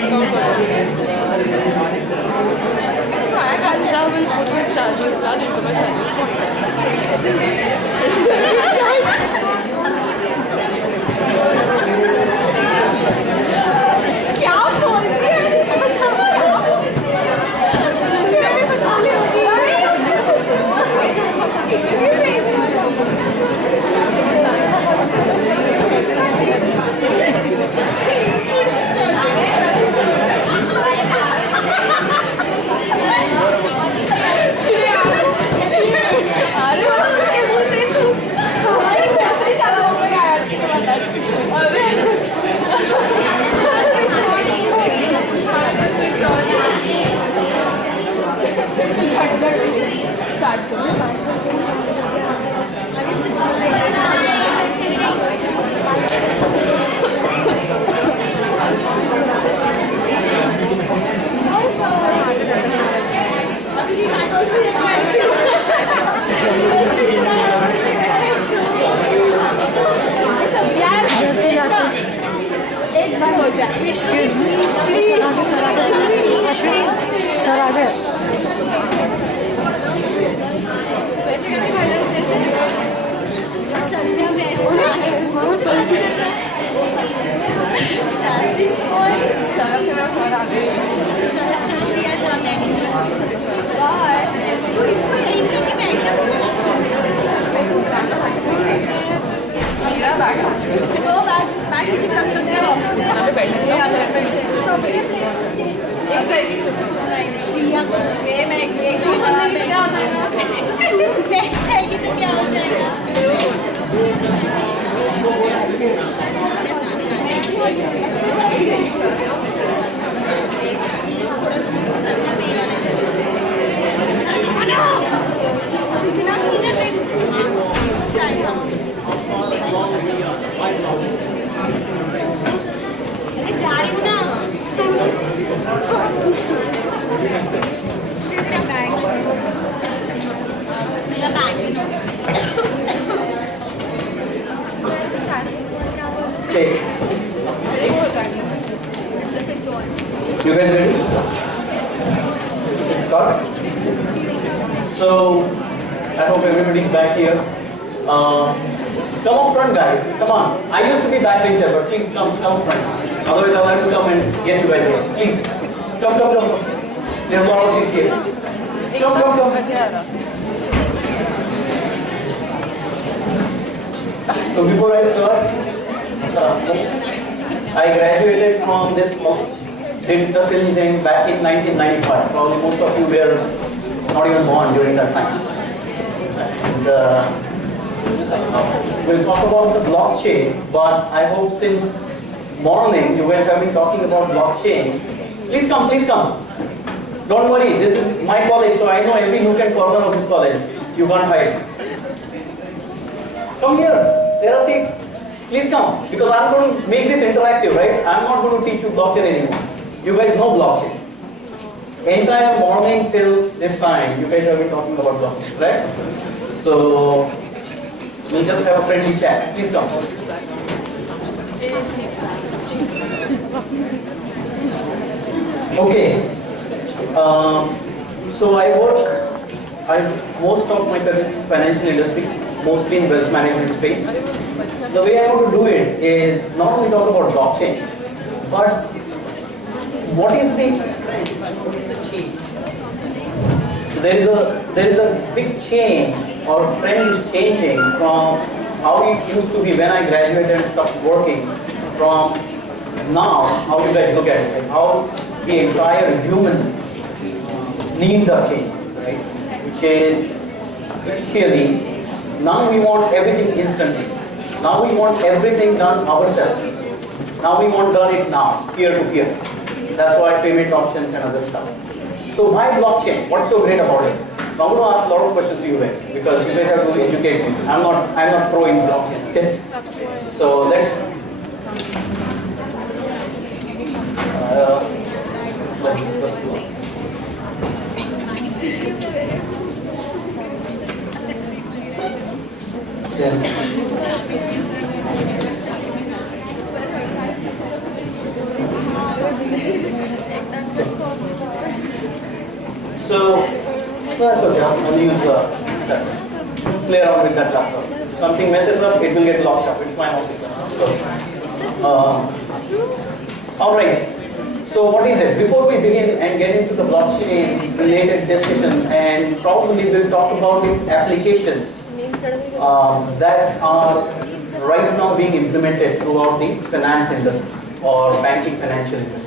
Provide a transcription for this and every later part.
count I will put this charger into my charger. Excuse me, please. Okay. You guys ready? Start. So, I hope everybody's back here. Come up front, guys. Come on. I used to be backbencher, but please come front. Otherwise, I'll have to come and get you guys here. Please. Come. There are a lot of seats here. Come. So before I start, I graduated from this digital engineering back in 1995. Probably most of you were not even born during that time. And, we'll talk about the blockchain, but I hope since morning you guys have been talking about blockchain. Please come. Don't worry, this is my college, so I know every nook and corner of this college. You can't hide. Come here. There are seats. Please come, because I'm going to make this interactive, right? I'm not going to teach you blockchain anymore. You guys know blockchain. Entire morning till this time, you guys have been talking about blockchain, right? So, we'll just have a friendly chat. Please come. Okay. So most of my career in financial industry, mostly in wealth management space. The way I want to do it is not only talk about blockchain, but what is the change? So there is a big change, or trend is changing from how it used to be when I graduated and stopped working, from now how you guys look at it, like how the entire human needs are changing, right? Which is initially, now we want everything instantly. Now we want everything done ourselves. Now we want done it now, peer to peer. That's why payment options and other stuff. So why blockchain? What's so great about it? Now I'm going to ask a lot of questions to you guys, because you guys have to educate me. I'm not pro in blockchain. Okay? So let's So, that's okay. I'll use that. Play around with that laptop. Something messes up, it will get locked up. It's my mouse. All right. So what is it? Before we begin and get into the blockchain related discussions, and probably we'll talk about its applications that are right now being implemented throughout the finance industry or banking financial industry.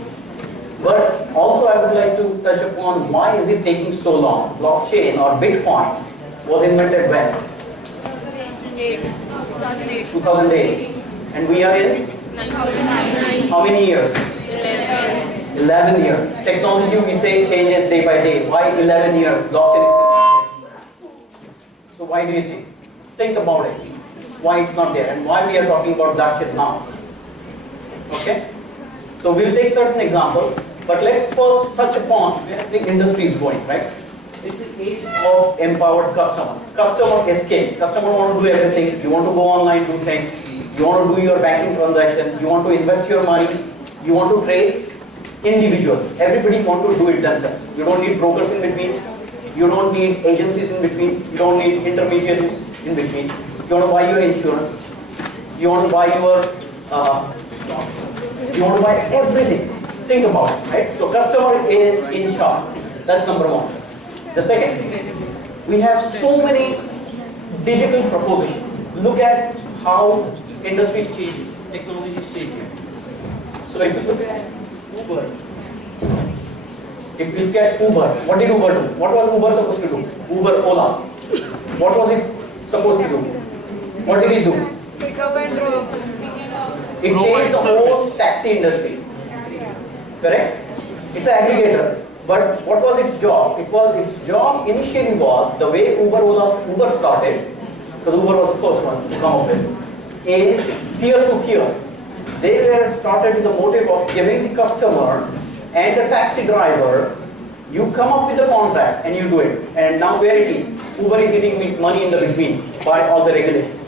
But also I would like to touch upon why is it taking so long? Blockchain or Bitcoin was invented when? 2008. And we are in? 2009. How many years? 11 years. Technology we say changes day by day. Why 11 years? Blockchain is still. So why do you think? Think about it. Why it's not there and why we are talking about blockchain now. Okay? So we'll take certain examples, but let's first touch upon where the industry is going, right? It's the age of empowered customer. Customer is king. Customer want to do everything. You want to go online, do things. You want to do your banking transaction. You want to invest your money. You want to trade. Individual. Everybody want to do it themselves. You don't need brokers in between. You don't need agencies in between. You don't need intermediaries in between. You want to buy your insurance. You want to buy your stocks. You want to buy everything. Think about it, right? So customer is in charge. That's number one. The second, we have so many digital propositions. Look at how industry is changing, technology is changing. So if you look at Uber, what did Uber do? What was Uber supposed to do? Uber, Ola. What was it supposed to do? What did it do? Pick up and drop. It changed the whole taxi industry. Correct? It's an aggregator. But what was its job? Its job initially was the way Uber started, because Uber was the first one to come up with, is peer-to-peer. They were started with the motive of giving the customer and the taxi driver, you come up with the contract and you do it. And now where it is? Uber is eating with money in the between by all the regulations.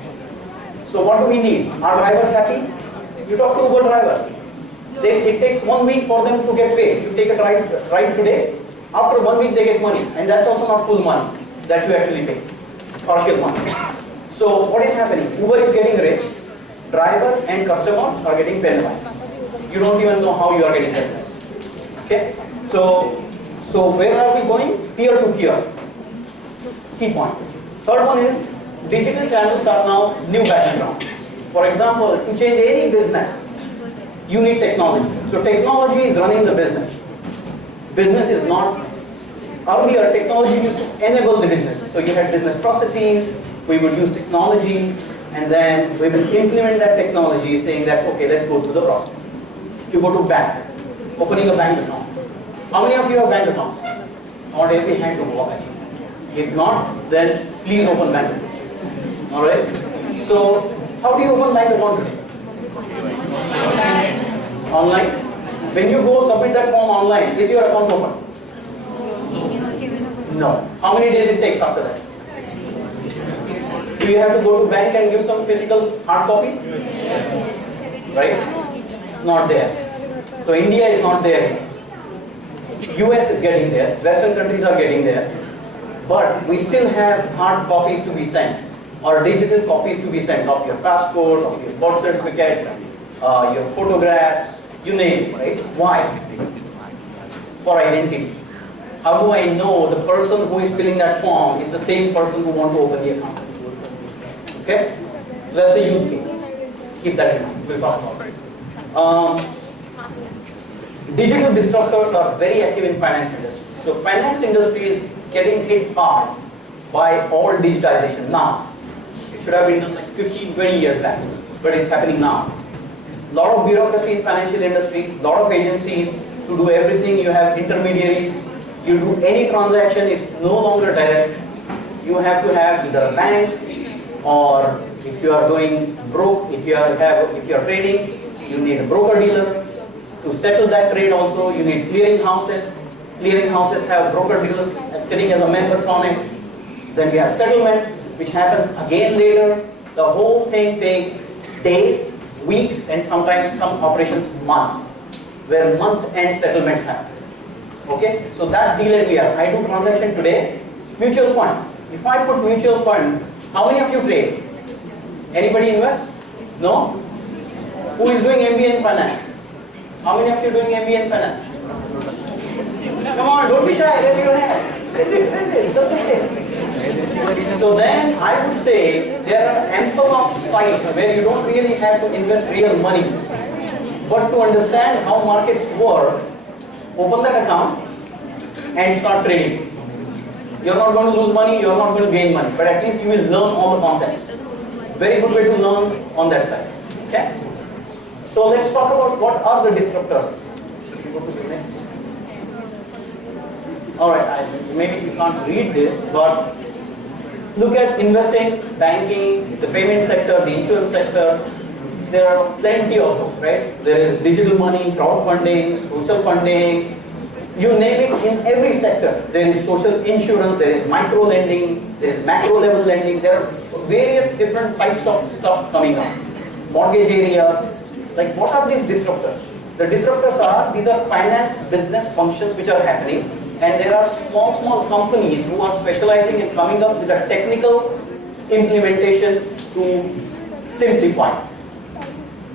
So what do we need? Are drivers happy? You talk to Uber driver. It takes 1 week for them to get paid. You take a ride today, after 1 week they get money. And that's also not full money that you actually pay. Partial money. So what is happening? Uber is getting rich. Driver and customers are getting penalized. You don't even know how you are getting penalized. Okay? So where are we going? Peer-to-peer. Key point. Third one is digital channels are now new battleground. For example, to change any business, you need technology. So technology is running the business. Business is not, earlier technology used to enable the business. So you had business processes, we would use technology, and then we will implement that technology saying that, okay, let's go through the process. You go to bank, opening a bank account. How many of you have bank accounts? Not every hand to go up. If not, then please open bank account. Alright? So, how do you open bank account today? Online. When you go submit that form online, is your account open? No. How many days it takes after that? Do you have to go to bank and give some physical hard copies? Right? Not there. So India is not there. US is getting there. Western countries are getting there. But we still have hard copies to be sent or digital copies to be sent of your passport, of your birth certificate, your photographs, you name it, right? Why? For identity. How do I know the person who is filling that form is the same person who wants to open the account? Okay? That's a use case. Keep that in mind. We'll talk about it. Digital disruptors are very active in finance industry. So finance industry is getting hit hard by all digitization now. It should have been done like 15, 20 years back, but it's happening now. A lot of bureaucracy in financial industry, a lot of agencies to do everything. You have intermediaries. You do any transaction, it's no longer direct. You have to have either a bank, or if you are doing if you are trading, you need a broker dealer. To settle that trade also, you need clearing houses. Clearing houses have broker dealers sitting as a members on it. Then we have settlement, which happens again later. The whole thing takes days, weeks, and sometimes some operations months, where month-end settlement happens. Okay, so that dealer we are. I do transaction today, mutual fund. If I put mutual fund, how many of you trade? Anybody invest? No? Who is doing MBA in finance? How many of you doing MBA in finance? Come on, don't be shy, raise your hand. Raise it, that's okay. So then I would say there are ample of sites where you don't really have to invest real money. But to understand how markets work, open that account and start trading. You're not going to lose money, you're not going to gain money, but at least you will learn all the concepts. Very good way to learn on that side. Okay? So let's talk about what are the disruptors. Go to the next. Alright, maybe you can't read this, but look at investing, banking, the payment sector, the insurance sector. There are plenty of those, right? There is digital money, crowdfunding, social funding, you name it. In every sector. There is social insurance, there is micro lending, there is macro level lending, there are various different types of stuff coming up. Mortgage area, like what are these disruptors? The disruptors are, these are finance business functions which are happening, and there are small companies who are specializing in coming up with a technical implementation to simplify.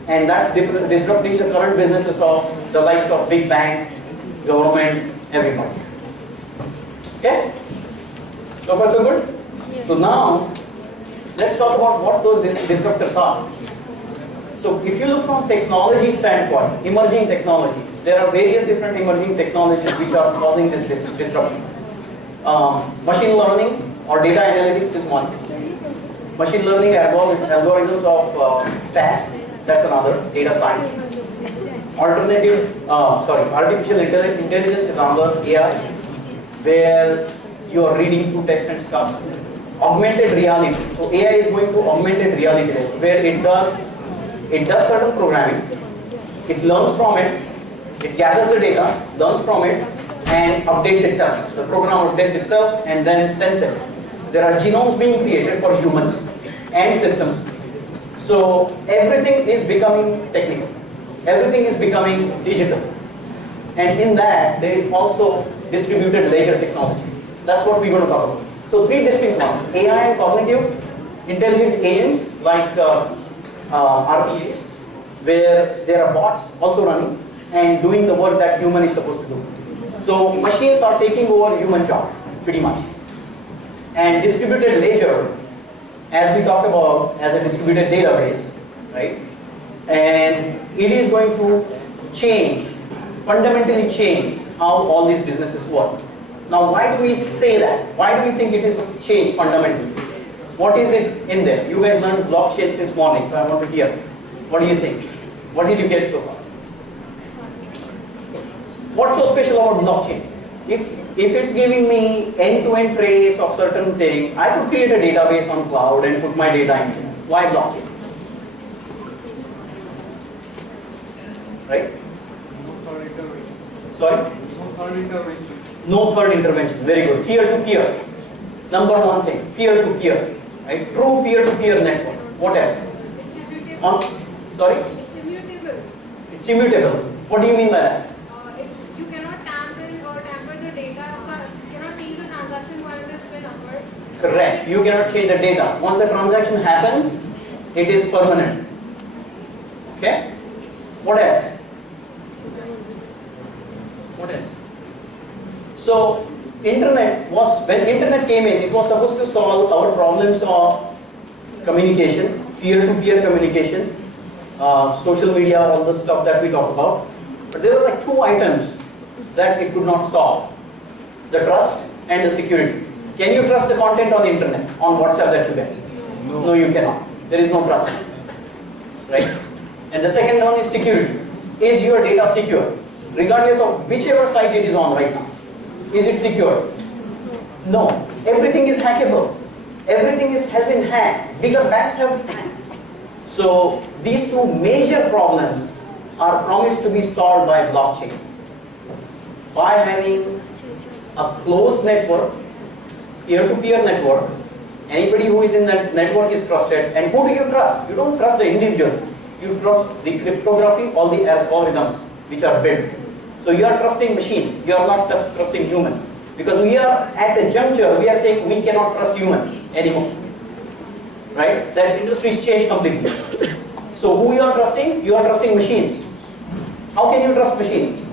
And that's disrupting the current businesses of the likes of big banks, governments, everybody. Okay? So far so good? Yes. So now, let's talk about what those disruptors are. So if you look from technology standpoint, emerging technologies, there are various different emerging technologies which are causing this disruption. Machine learning or data analytics is one. Machine learning algorithms of stats, that's another, data science. Artificial intelligence is another, AI, where you are reading through text and stuff. Augmented reality. So AI is going to augmented reality, where it does certain programming, it learns from it, it gathers the data, learns from it, and updates itself. The program updates itself and then senses. There are genomes being created for humans and systems. So everything is becoming technical. Everything is becoming digital. And in that, there is also distributed ledger technology. That's what we're going to talk about. So three distinct ones: AI and cognitive, intelligent agents like RPAs, where there are bots also running and doing the work that human is supposed to do. So machines are taking over human job, pretty much. And distributed ledger, as we talked about, as a distributed database, right? And it is going to change, fundamentally change how all these businesses work. Now, why do we say that? Why do we think it is going to change fundamentally? What is it in there? You guys learned blockchain since morning, so I want to hear. What do you think? What did you get so far? What's so special about blockchain? If it's giving me end-to-end trace of certain things, I could create a database on cloud and put my data in there. Why blockchain? Right? No third intervention. Sorry? No third intervention. No third intervention. Very good. Peer-to-peer. Number one thing. Peer-to-peer. Right? True peer-to-peer network. What else? Sorry? It's immutable. It's immutable. What do you mean by that? You cannot tamper the data. You cannot change the transaction while it is been occurred. Correct. You cannot change the data. Once the transaction happens, it is permanent. Okay? What else? What else? So, when internet came in, it was supposed to solve our problems of communication, peer-to-peer communication, social media, all the stuff that we talk about. But there were like two items that it could not solve: the trust and the security. Can you trust the content on the internet, on WhatsApp that you get? No. No, you cannot. There is no trust. Right? And the second one is security. Is your data secure? Regardless of whichever site it is on right now. Is it secure? No. Everything is hackable. Everything has been hacked. Bigger banks have been hacked. So these two major problems are promised to be solved by blockchain. By having a closed network, peer-to-peer network, anybody who is in that network is trusted. And who do you trust? You don't trust the individual. You trust the cryptography, all the algorithms which are built. So you are trusting machine, you are not trusting human. Because we are at a juncture, we are saying we cannot trust humans anymore. Right? That industry's changed completely. So who you are trusting? You are trusting machines. How can you trust machines?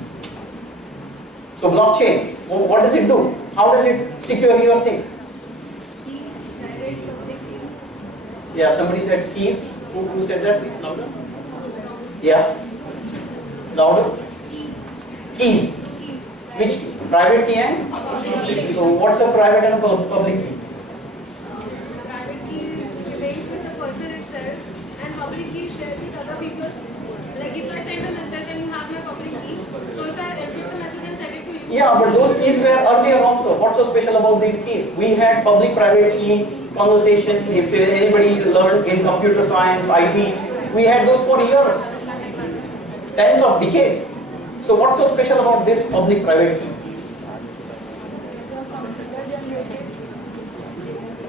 So blockchain, what does it do? How does it secure your thing? Yeah, somebody said keys. Who said that? Please louder. Yeah. Louder. Keys. Which key? Private key and? So what's a private and a public key? Private key remains with the person itself, and public key is shared with other people. Like if I send a message and you have my public key, so if I encrypt the message and send it to you. Yeah, but those keys were earlier also. What's so special about these keys? We had public-private key conversation. If anybody learned in computer science, IT, we had those for years, tens of decades. So what's so special about this public-private key?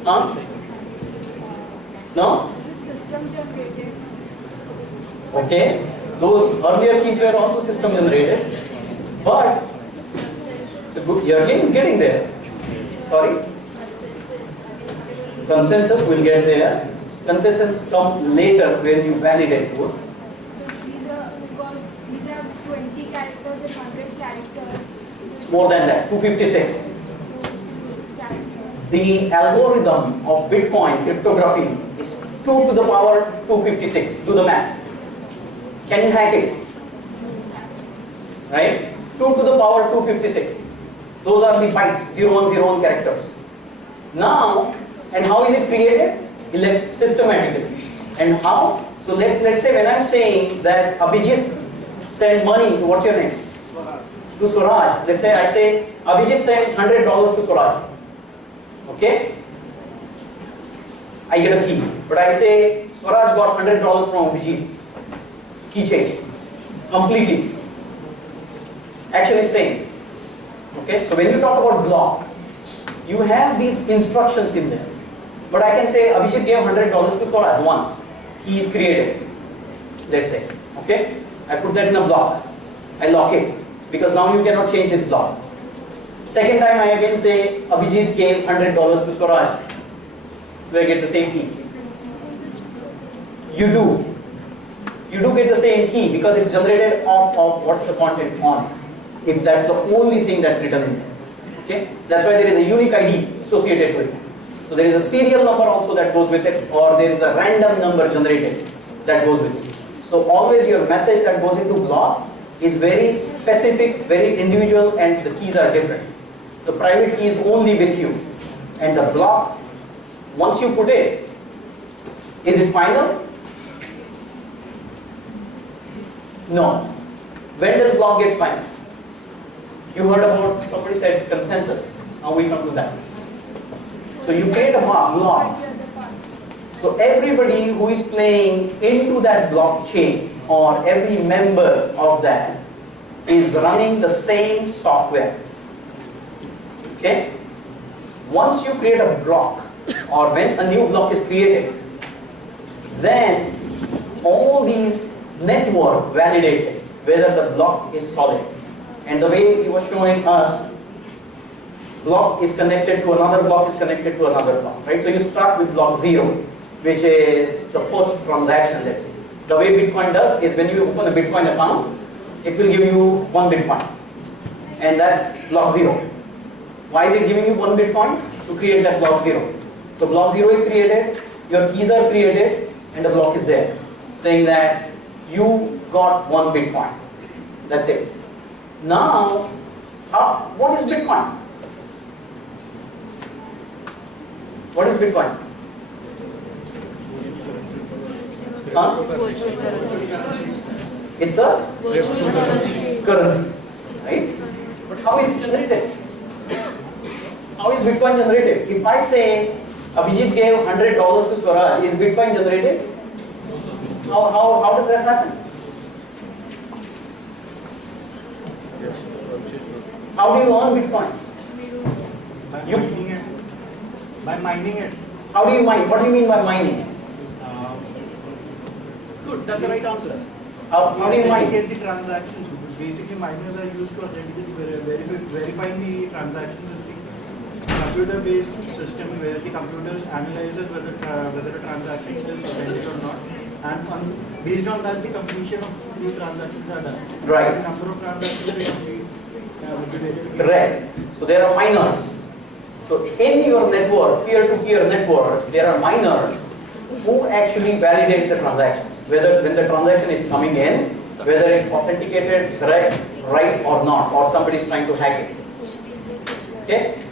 Huh? No? This system generated. Okay. Those earlier keys were also system generated. But you are getting there. Sorry? Consensus will get there. Consensus come later when you validate those. So these are because these have 20 characters and 100 characters. It's more than that, 256. Characters. The algorithm of Bitcoin cryptography is 2 to the power 256. Do the math. Can you hack it? Right? 2 to the power 256. Those are the bytes, 0101 characters. Now, and how is it created? Systematically. And how? So let's say when I'm saying that Abhijit send money to, what's your name? To Swaraj. Let's say I say Abhijit sent $100 to Swaraj. Okay? I get a key. But I say Swaraj got $100 from Abhijit. Key change. Completely. Action is same. Okay? So when you talk about block, you have these instructions in there. But I can say Abhijit gave $100 to Swaraj once. He is created. Let's say. Okay? I put that in a block. I lock it. Because now you cannot change this block. Second time I again say Abhijit gave $100 to Swaraj. Do I get the same key? You do. You do get the same key because it's generated of what's the content on. If that's the only thing that's written in there. Okay? That's why there is a unique ID associated with it. So there is a serial number also that goes with it, or there is a random number generated that goes with it. So always your message that goes into block is very specific, very individual, and the keys are different. The private key is only with you. And the block, once you put it, is it final? No. When does block get final? You heard about, somebody said consensus. Now we come to that. So you create a block. So everybody who is playing into that blockchain or every member of that is running the same software. Okay? Once you create a block or when a new block is created, then all these network validates it, whether the block is solid. And the way he was showing us, block is connected to another block is connected to another block, right? So you start with block 0, which is the first transaction, let's say. The way Bitcoin does is when you open a Bitcoin account, it will give you 1 Bitcoin. And that's block 0. Why is it giving you 1 Bitcoin? To create that block 0. So block 0 is created, your keys are created, and the block is there, saying that you got 1 Bitcoin. That's it. Now, what is Bitcoin? What is Bitcoin? Huh? It's a virtual currency, right? But how is it generated? How is Bitcoin generated? If I say Abhijit gave $100 to Swaraj, is Bitcoin generated? How does that happen? How do you earn Bitcoin? By mining it. How do you mine? What do you mean by mining? Good, that's the right answer. How do you mine? Get the transaction. basically miners are used to verifying the transactions in the computer-based system where the computers analyzes whether a transaction is authentic or not, and based on that the completion of the transactions are done. Right. The number of transactions will be verified. Correct. So there are miners. So in your network, peer-to-peer networks, there are miners who actually validate the transaction. Whether when the transaction is coming in, whether it's authenticated, correct, right or not, or somebody is trying to hack it. Okay?